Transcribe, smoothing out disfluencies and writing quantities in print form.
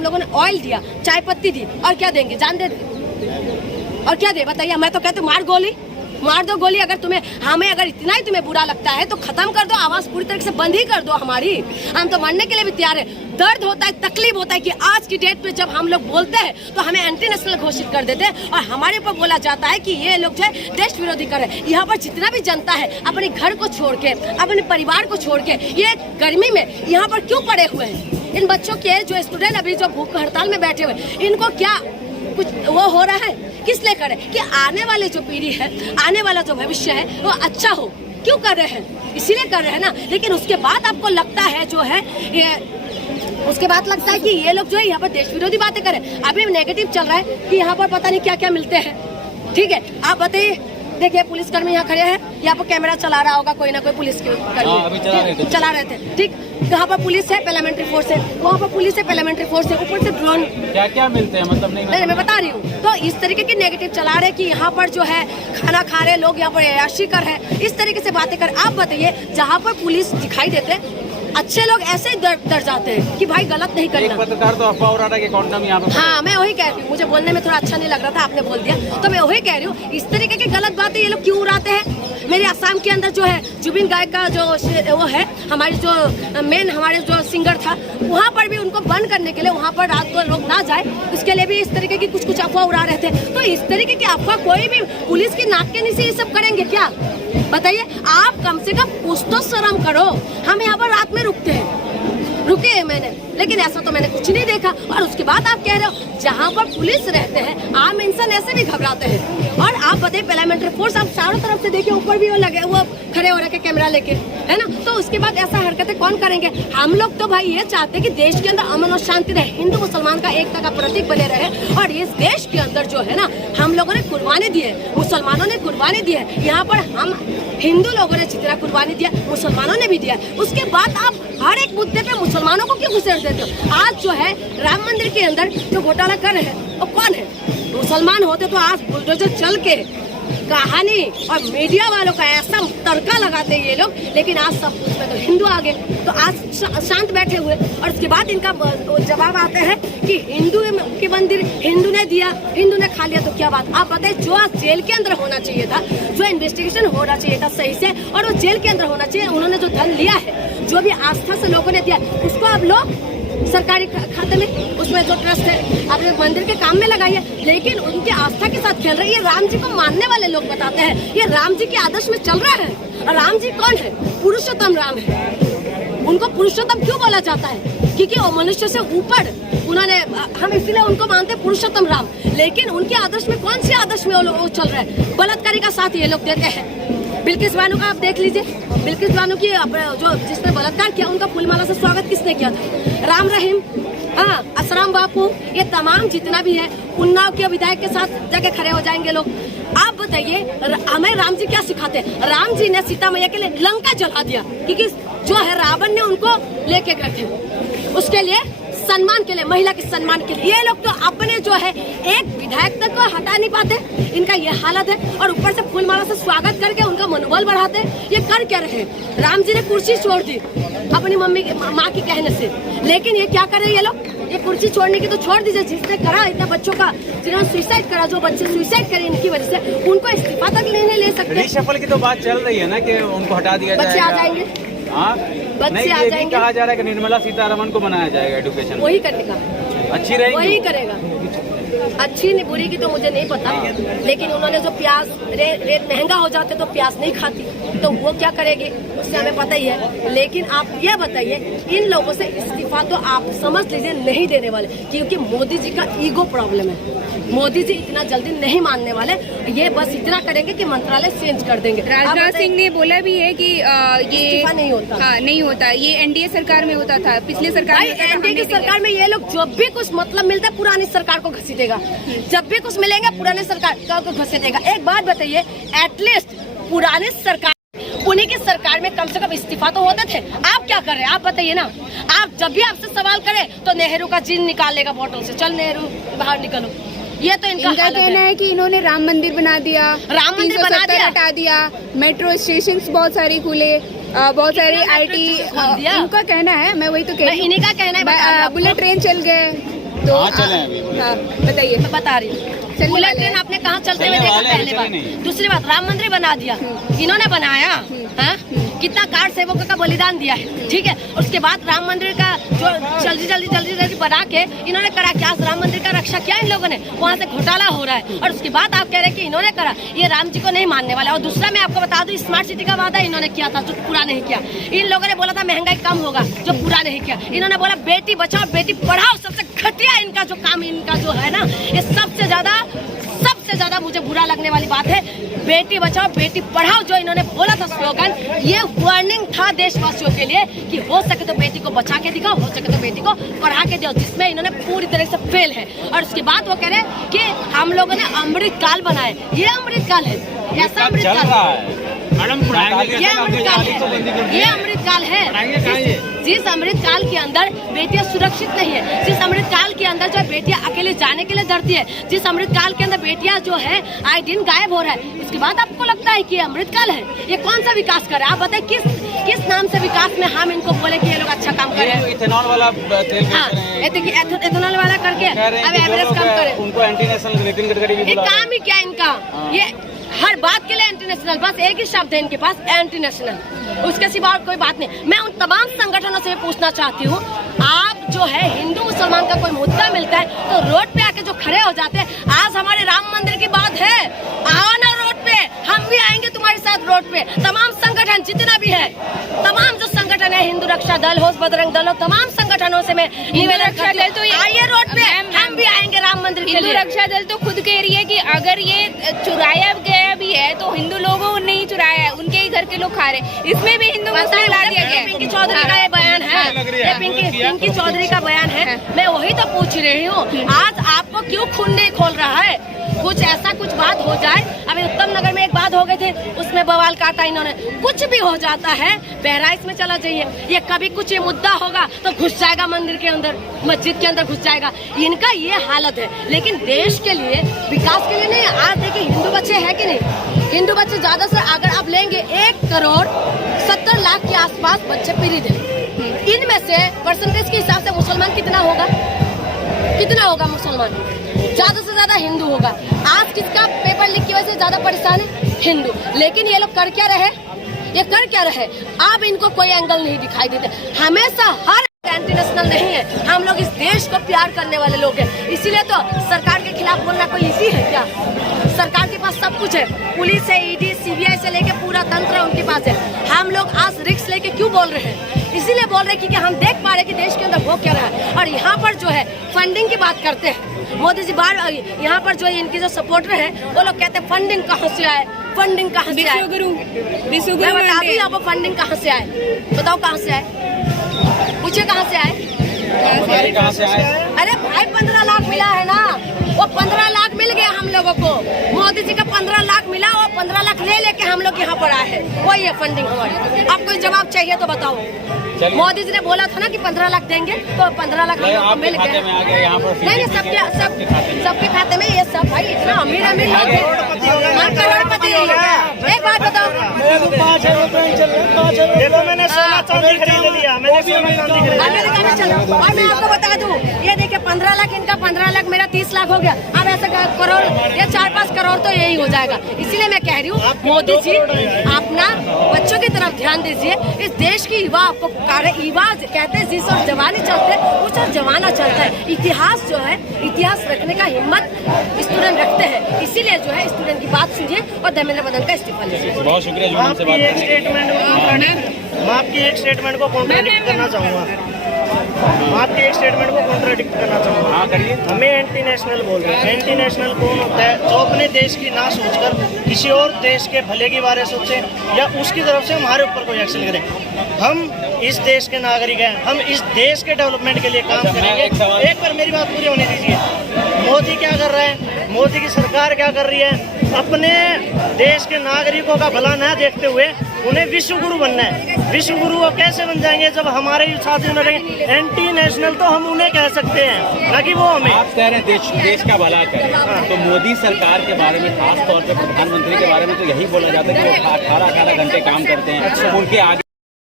हम लोगों ने ऑयल दिया, चाय पत्ती दी, और क्या देंगे? जान दे और क्या दे बताइए? मैं तो कहती हूँ मार दो गोली। अगर तुम्हें हमें अगर इतना ही तुम्हें बुरा लगता है तो खत्म कर दो, आवाज पूरी तरीके से बंद ही कर दो हमारी। हम तो मरने के लिए भी तैयार है। दर्द होता है, तकलीफ होता है कि आज की डेट पे जब हम लोग बोलते हैं तो हमें एंटी नेशनल घोषित कर देते हैं और हमारे ऊपर बोला जाता है कि ये लोग जो है देश विरोधी कर रहे हैं। यहाँ पर जितना भी जनता है अपने घर को छोड़ के, अपने परिवार को छोड़ के ये गर्मी में यहाँ पर क्यों पड़े हुए हैं? इन बच्चों के जो स्टूडेंट अभी जो भूख हड़ताल में बैठे हुए, इनको क्या कुछ वो हो रहा है? किस लिए करे? कि आने वाले जो पीढ़ी है, आने वाला जो भविष्य है वो अच्छा हो। क्यों कर रहे हैं? इसीलिए कर रहे हैं ना। लेकिन उसके बाद आपको लगता है जो है ये, उसके बाद लगता है कि ये लोग जो है यहाँ पर देश विरोधी बातें करें। अभी नेगेटिव चल रहा है कि यहाँ पर पता नहीं क्या क्या मिलते हैं। ठीक है, आप बताइए। देखिए पुलिसकर्मी यहाँ खड़े हैं, यहाँ पर कैमरा चला रहा होगा कोई ना कोई पुलिस कर्मी चला रहे थे। ठीक, यहाँ पर पुलिस है, पैरामिलिट्री फोर्स है, वहाँ पर पुलिस है, पैरामिलिट्री फोर्स है, ऊपर से ड्रोन। क्या क्या मिलते हैं मतलब? नहीं मैं बता रही हूँ। तो इस तरीके की नेगेटिव चला रहे कि यहाँ पर जो है खाना खा रहे लोग, यहाँ पर अय्याशी कर है, इस तरीके से बातें कर। आप बताइए, जहाँ पर पुलिस दिखाई देते अच्छे लोग ऐसे ही डर जाते हैं कि भाई गलत नहीं करना। एक पत्रकार तो अफवाह उड़ा रहा है कि कॉन्डम यहाँ पर। हाँ, मैं वही कह रही हूँ। मुझे बोलने में थोड़ा अच्छा नहीं लग रहा था, आपने बोल दिया तो मैं वही कह रही हूँ। इस तरीके की गलत बातें ये लोग क्यों उड़ाते हैं? मेरे असम के अंदर जो है जुबिन गायक का जो वो है, हमारी जो मेन हमारे जो सिंगर था, वहाँ पर भी उनको बंद करने के लिए, वहाँ पर रात को लोग ना जाए उसके लिए भी इस तरीके की कुछ अफवाह उड़ा रहे थे। तो इस तरीके की अफवाह कोई भी पुलिस की नाक के नीचे ये सब करेंगे क्या? बताइए। आप कम से कम कुछ तो शर्म करो। हम यहाँ पर रात में रुके हैं मैंने, लेकिन ऐसा तो मैंने कुछ नहीं देखा। और उसके बाद आप कह रहे हो जहाँ पर पुलिस रहते हैं आम इंसान ऐसे भी घबराते हैं। और आप बताइए पैरामिलिट्री फोर्स, आप चारों तरफ से देखिए, ऊपर भी वो लगे, वो खड़े हो रखे कैमरा लेके, है ना। तो उसके बाद ऐसा हरकतें कौन करेंगे? हम लोग तो भाई ये चाहते हैं कि देश के अंदर अमन और शांति रहे, हिंदू मुसलमान का एकता का प्रतीक बने रहे। और इस देश के अंदर जो है ना, हम लोगों ने कुर्बानी दी है, मुसलमानों ने कुर्बानी दी है। यहाँ पर हम हिंदू लोगों ने जितना कुर्बानी दिया, मुसलमानों ने भी दिया। उसके बाद आप हर एक मुद्दे पे मुसलमानों को क्यों घुसेड़ देते हो? आज जो है राम मंदिर के अंदर जो घोटाला कर रहे हैं वो कौन है? मुसलमान होते तो आज बुलडोजर चल के कहानी और मीडिया वालों का ऐसा तड़का लगाते ये लोग। लेकिन आज सब उसमें तो हिंदू आ गए, तो आज शांत बैठे हुए। और उसके बाद इनका जवाब आता है कि हिंदू के मंदिर हिंदू ने दिया, हिंदू ने खा लिया। तो क्या बात? आप बताइए, जो आज जेल के अंदर होना चाहिए था, जो इन्वेस्टिगेशन होना चाहिए था सही से, और वो जेल के अंदर होना चाहिए, उन्होंने जो धन लिया है, जो भी आस्था से लोगों ने दिया, उसको आप लोग सरकारी खाते में, उसमें जो ट्रस्ट है अपने मंदिर के काम में लगाइए। लेकिन उनकी आस्था के साथ खेल रहे हैं। ये राम जी को मानने वाले लोग बताते हैं ये राम जी के आदर्श में चल रहा है। और राम जी कौन है? पुरुषोत्तम राम है। उनको पुरुषोत्तम क्यों बोला जाता है? क्योंकि वो मनुष्य से ऊपर उन्होंने, हम इसीलिए उनको मानते हैं पुरुषोत्तम राम। लेकिन उनके आदर्श में कौन से आदर्श में वो चल रहे हैं? बलात्कारी का साथ ये लोग देते हैं। बिल्किस बानो का आप देख लीजिए, बिल्किस बानो की जो जिसने बलात्कार किया, उनका फूलमाला से स्वागत किसने किया था? राम रहीम, हाँ, असराम बापू, ये तमाम जितना भी है उन्नाव के विधायक के साथ जाके खड़े हो जाएंगे लोग। आप बताइए हमें राम जी क्या सिखाते हैं? राम जी ने सीता मैया के लिए लंका जला दिया, क्योंकि जो है रावण ने उनको लेके गए थे उसके लिए, सम्मान के लिए, महिला के सम्मान के लिए। ये लोग तो अपने जो है एक विधायक तक को हटा नहीं पाते, इनका ये हालत है। और ऊपर से फूलमाला से स्वागत करके उनका मनोबल बढ़ाते हैं। ये कर क्या रहे? राम जी ने कुर्सी छोड़ दी अपनी मम्मी माँ की कहने से, लेकिन ये क्या कर रहे हैं ये लोग? ये कुर्सी छोड़ने की तो छोड़ दीजिए, जिसने करा इतना बच्चों का, जिन्होंने सुसाइड करा, जो बच्चे सुसाइड करे इनकी वजह से, उनको इस्तीफा तक नहीं ले सकते। रिशफल की तो बात चल रही है ना कि उनको हटा दिया जाएगा। बच्चे आ जाएंगे, नहीं, ये भी कहा जा रहा है कि निर्मला सीतारमण को बनाया जाएगा एडुकेशन। वही करने का, अच्छी रहेगी, वही करेगा। अच्छी नहीं बुरी की तो मुझे नहीं पता, लेकिन उन्होंने जो प्याज रेट महंगा हो जाते तो प्याज नहीं खाती, तो वो क्या करेगी उससे हमें पता ही है। लेकिन आप ये बताइए, इन लोगों से इस्तीफा तो आप समझ लीजिए नहीं देने वाले, क्योंकि मोदी जी का ईगो प्रॉब्लम है। मोदी जी इतना जल्दी नहीं मानने वाले। ये बस इतना करेंगे कि मंत्रालय चेंज कर देंगे। राजनाथ सिंह ने बोला भी है कि ये इस्तीफा नहीं होता। हाँ, नहीं होता। ये एनडीए सरकार में होता था, पिछले सरकार में। एनडीए की सरकार में ये लोग जब भी कुछ मतलब मिलता है पुरानी सरकार को घसीटेगा, जब भी कुछ मिलेगा पुराने सरकार को घसीटेगा। एक बात बताइए, एटलीस्ट पुराने सरकार, उन्हीं की सरकार में कम से कम इस्तीफा तो होते थे। आप क्या कर रहे हैं? आप बताइए ना। आप जब भी आपसे सवाल करें तो नेहरू का जिन निकालेगा बोतल से, चल नेहरू बाहर निकलो। ये तो इनका कहना है कि इन्होंने राम मंदिर बना दिया, राम मंदिर बना दिया, हटा दिया, मेट्रो स्टेशन बहुत सारे खुले, बहुत सारे IT, इनका कहना है। मैं वही तो कह रही हूँ, इन्हीं का कहना है। बुलेट ट्रेन चल गए, तो हाँ, चलें अभी, बोलिए। हाँ बताइए। मैं बता रही हूँ चलने बुलेट वाले ट्रेन हैं। आपने कहाँ चलते हुए चलने देखा? वाले हैं, पहली चले बात। नहीं। दूसरी बात, राम मंदिर बना दिया, इन्होंने बनाया, हाँ? कितना कार सेवकों का बलिदान दिया है, ठीक है। उसके बाद राम मंदिर का जो जल्दी बना के इन्होंने करा क्या? राम मंदिर का रक्षा किया इन लोगों ने? वहाँ से घोटाला हो रहा है और उसके बाद आप कह रहे हैं कि इन्होंने करा। ये राम जी को नहीं मानने वाला। और दूसरा मैं आपको बता दूं, स्मार्ट सिटी का वादा इन्होंने किया था जो पूरा नहीं किया। इन लोगों ने बोला था महंगाई कम होगा, जो पूरा नहीं किया। इन्होंने बोला बेटी बचाओ बेटी पढ़ाओ, सबसे घटिया इनका जो काम, इनका जो है ना, ये सबसे ज्यादा मुझे बुरा लगने वाली बात है। बेटी बचाओ बेटी पढ़ाओ जो इन्होंने बोला था स्लोगन, ये वार्निंग था देशवासियों के लिए कि हो सके तो बेटी को बचा के दिखाओ, हो सके तो बेटी को पढ़ा के दो, जिसमें इन्होंने पूरी तरह से फेल है। और उसके बाद वो कह रहे हैं कि हम लोगों ने अमृत काल बनाए। ये अमृत काल है, ऐसा अमृत चल काल रहा है मैडम, ये अमृत काल है, ये अमृत काल है। जिस अमृत काल के अंदर बेटियां सुरक्षित नहीं है, जिस अमृत काल के अंदर जो बेटियां अकेले जाने के लिए डरती है, जिस अमृत काल के अंदर बेटियां जो है आए दिन गायब हो रहा है, उसके बाद आपको लगता है कि ये अमृत काल है? ये कौन सा विकास कर रहा है? आप बताए किस नाम से विकास में हम इनको बोले कि ये लोग अच्छा काम कर रहे हैं? इथेनॉल वाला तेल बेच हाँ, रहे हैं। एथेनॉल वाला करके अब एवरेज कम करे। उनको एंटी नेशनल नितिन गडकरी भी ये बुला रहे हैं। काम ही क्या है इनका? ये हर बात के लिए एंटी नेशनल, बस एक ही शब्द है इनके पास, एंटी नेशनल। उसके सिवा और कोई बात नहीं। मैं उन तमाम संगठनों से पूछना चाहती हूँ, आप जो है हिंदू मुसलमान का कोई मुद्दा मिलता है तो रोड पे आके जो खड़े हो जाते हैं। आज हमारे राम मंदिर की बात है, आओ ना रोड पे, हम भी आएंगे तुम्हारे साथ रोड पे। तमाम संगठन जितना भी है, तमाम जो संगठन है, हिंदू रक्षा दल हो, बजरंग दल हो, तमाम संगठनों से मैं निवेदन रक्षा दल तो आइए रोड पे, हम भी आएंगे राम मंदिर के हिंदू लिए। रक्षा दल तो खुद कह रही है कि अगर ये चुराया गया भी है तो हिंदू लोगों ने ही चुराया है, उनके ही घर के लोग खा रहे हैं। इसमें भी हिंदू मुस्लिम ला दिया गया है। पिंकी चौधरी का ये बयान है, ये पिंकी चौधरी का बयान है। मैं वही तो पूछ रही हूँ, आज आपको क्यों खून नहीं खोल रहा है? कुछ ऐसा कुछ बात हो जाए। अभी उत्तम नगर में एक बात हो गई थी, उसमें बवाल काटा इन्होंने। कुछ भी हो जाता है, बहराइच में चला जाइए, ये कभी कुछ ये मुद्दा होगा तो घुस जाएगा मंदिर के अंदर, मस्जिद के अंदर घुस जाएगा। इनका ये हालत है। लेकिन देश के लिए, विकास के लिए नहीं। आज देखिए हिंदू बच्चे हैं कि नहीं? हिंदू बच्चे ज्यादा से अगर आप लेंगे 1,70,00,000 के आसपास बच्चे पीड़ित हैं। इनमें से परसेंटेज के हिसाब से मुसलमान कितना होगा मुसलमान? ज्यादा से ज्यादा हिंदू होगा। आज किसका पेपर लीक की वजह से ज्यादा परेशान है? हिंदू। लेकिन ये लोग कर क्या रहे? अब इनको कोई एंगल नहीं दिखाई देते। हमेशा हर एंटी नेशनल नहीं है, हम लोग इस देश को प्यार करने वाले लोग हैं। इसीलिए तो सरकार के खिलाफ बोलना कोई इजी है क्या? सरकार के पास सब कुछ है, पुलिस है, ईडी, सीबीआई से लेके पूरा तंत्र उनके पास है। हम लोग आज रिस्क लेके क्यों बोल रहे हैं? इसीलिए बोल रहे हैं कि हम देख पा रहे हैं कि देश के अंदर हो क्या रहा है। और यहाँ पर जो है फंडिंग की बात करते हैं, मोदी जी बार यहाँ पर जो इनके जो सपोर्टर है वो लोग कहते हैं फंडिंग कहाँ से आए, फंडिंग कहाँ से आए? विश्वगुरु मैं बता दूं आपको फंडिंग कहाँ से आए, बताओ कहाँ से आए? पूछे कहाँ से आए? अरे भाई 15 लाख मिला है ना, वो 15 लाख मिल गया हम लोगों को। मोदी जी का 15 लाख मिला, वो 15 लाख ले लेके हम लोग यहाँ पर आए हैं। वही है फंडिंग हमारी। आप कोई जवाब चाहिए तो बताओ। मोदी जी ने बोला था ना कि 15 लाख देंगे, तो 15 लाख हम लोग को मिल गया। नहीं, सबके खाते में ये सब भाई इतना अमीर लोग हैं, करोड़पति। एक बात बताओ, मैंने सोना चांदी खरीद लिया, और मैं आपको बता दूं, ये देखिए 15 लाख इनका, 15 लाख मेरा 30 लाख हो गया। अब ऐसा करोड़ या 4-5 करोड़ तो यही हो जाएगा। इसीलिए मैं कह रही हूँ मोदी जी अपना बच्चों की तरफ ध्यान दीजिए। इस देश की युवा आपको युवा कहते हैं जिस और जवानी चलते हैं उस और जमाना चलता है। इतिहास जो है, इतिहास रखने का हिम्मत स्टूडेंट रखते हैं। इसीलिए जो है स्टूडेंट की बात सुनिए और धर्मेंद्र प्रधान का इस्तीफा लीजिए। बहुत शुक्रिया। मैं आपकी एक स्टेटमेंट को कॉन्ट्राडिक्ट करना चाहूँगा। हाँ करिए। हमें एंटी नेशनल बोल रहे हैं। एंटी नेशनल कौन होता है? जो अपने देश की ना सोचकर किसी और देश के भले के बारे में सोचे या उसकी तरफ से हमारे ऊपर कोई एक्शन करे। हम इस देश के नागरिक हैं, हम इस देश के डेवलपमेंट के लिए काम करेंगे। एक बार मेरी बात पूरी होने दीजिए। मोदी क्या कर रहा है? मोदी की सरकार क्या कर रही है? अपने देश के नागरिकों का भला न देखते हुए उन्हें विश्व गुरु बनना है। विश्व गुरु वो कैसे बन जाएंगे जब हमारे साथी रहेंगे? एंटी नेशनल तो हम उन्हें कह सकते हैं, ना कि वो हमें। आप कह रहे हैं देश का भला करें, तो मोदी सरकार के बारे में, खास तौर पर प्रधानमंत्री के बारे में तो यही बोला जाता है कि वो 18 घंटे काम करते हैं। उनके आगे